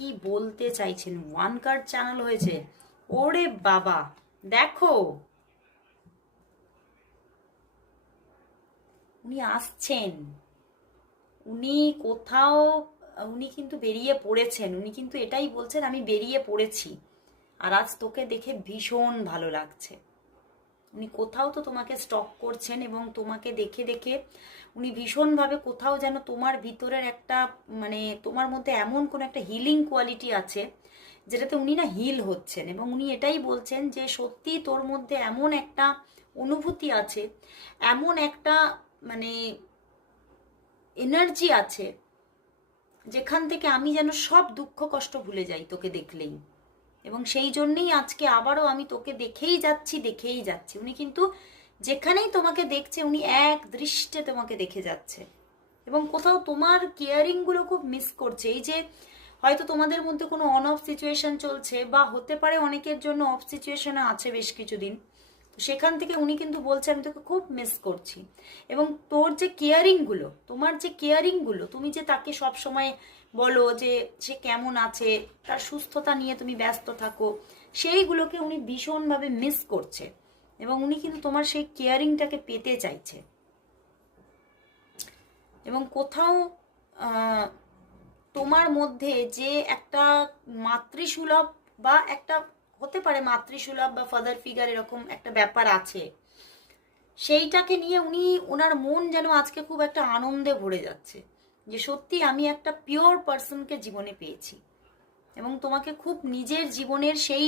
কি বলতে চাইছেন। 1 কার্ড চ্যানেল হয়েছে, ওরে বাবা। দেখো উনি আসছেন, উনি কোথাও, উনি কিন্তু বেরিয়ে পড়েছেন, উনি কিন্তু এটাই বলছেন আমি বেরিয়ে পড়েছি, আর আজ তোকে দেখে ভীষণ ভালো লাগছে। উনি কোথাও তো তোমাকে স্টক করছেন এবং তোমাকে দেখে দেখে উনি ভীষণভাবে কোথাও যেন তোমার ভিতরের একটা, মানে তোমার মধ্যে এমন কোনো একটা হিলিং কোয়ালিটি আছে যেটাতে উনি না হিল হচ্ছেন, এবং উনি এটাই বলছেন যে সত্যি তোর মধ্যে এমন একটা অনুভূতি আছে, এমন একটা মানে এনার্জি আছে যেখান থেকে আমি যেন সব দুঃখ কষ্ট ভুলে যাই তোকে দেখলেই। এবং সেই জন্যই আজকে আবারও আমি তোকে দেখেই যাচ্ছি। উনি কিন্তু যেখানেই তোমাকে দেখছে উনি এক দৃষ্টে তোমাকে দেখে যাচ্ছে, এবং কোথাও তোমার কেয়ারিংগুলো খুব মিস করছে। এই যে হয়তো তোমাদের মধ্যে কোনো অন অফ সিচুয়েশন চলছে, বা হতে পারে অনেকের জন্য অফ সিচুয়েশনে আছে বেশ কিছুদিন, তো সেখান থেকে উনি কিন্তু বলছে আমি তোকে খুব মিস করছি। এবং তোর যে কেয়ারিংগুলো, তোমার যে কেয়ারিংগুলো, তুমি যে তাকে সব সময় বলো যে সে কেমন আছে, তার সুস্থতা নিয়ে তুমি ব্যস্ত থাকো, সেইগুলোকে উনি ভীষণভাবে মিস করছে, এবং উনি কিন্তু তোমার সেই কেয়ারিংটাকে পেতে চাইছে। এবং কোথাও তোমার মধ্যে যে একটা মাতৃসুলভ, বা একটা হতে পারে মাতৃসুলভ বা ফাদার ফিগার, এরকম একটা ব্যাপার আছে, সেইটাকে নিয়ে উনি, ওনার মন যেন আজকে খুব একটা আনন্দে ভরে যাচ্ছে যে সত্যি আমি একটা পিওর পার্সনকে জীবনে পেয়েছি, এবং তোমাকে খুব নিজের জীবনের সেই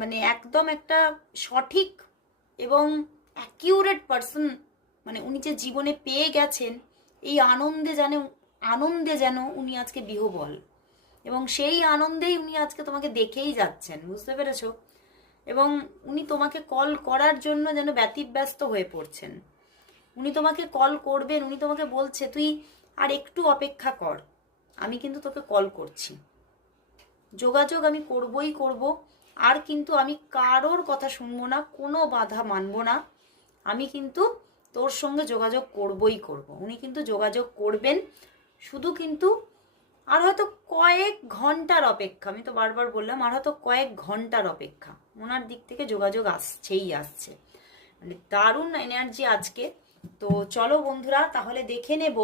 মানে একদম একটা সঠিক এবং অ্যাকিউরেট পার্সন, মানে উনি যে জীবনে পেয়ে গেছেন, এই আনন্দে যেন উনি আজকে বিহ্বল, এবং সেই আনন্দেই উনি আজকে তোমাকে দেখেই যাচ্ছেন, বুঝতে পেরেছো? এবং উনি তোমাকে কল করার জন্য যেন ব্যতিব্যস্ত হয়ে পড়ছেন। উনি তোমাকে কল করবেন, উনি তোমাকে বলছে তুই আর একটু অপেক্ষা কর, আমি কিন্তু তোকে কল করছি, যোগাযোগ আমি করবই করব, আর কিন্তু আমি কারোর কথা শুনবো না, কোনো বাধা মানবো না, আমি কিন্তু তোর সঙ্গে যোগাযোগ করবই করব। উনি কিন্তু যোগাযোগ করবেন, শুধু কিন্তু আর হয়তো কয়েক ঘন্টার অপেক্ষা, আমি তো বারবার বললাম আর হয়তো কয়েক ঘন্টার অপেক্ষা, ওনার দিক থেকে যোগাযোগ আসছে। মানে দারুণ এনার্জি আজকে। তো চলো বন্ধুরা, তাহলে দেখে নেব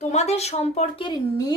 তোমাদের সম্পর্কের নিয়ম।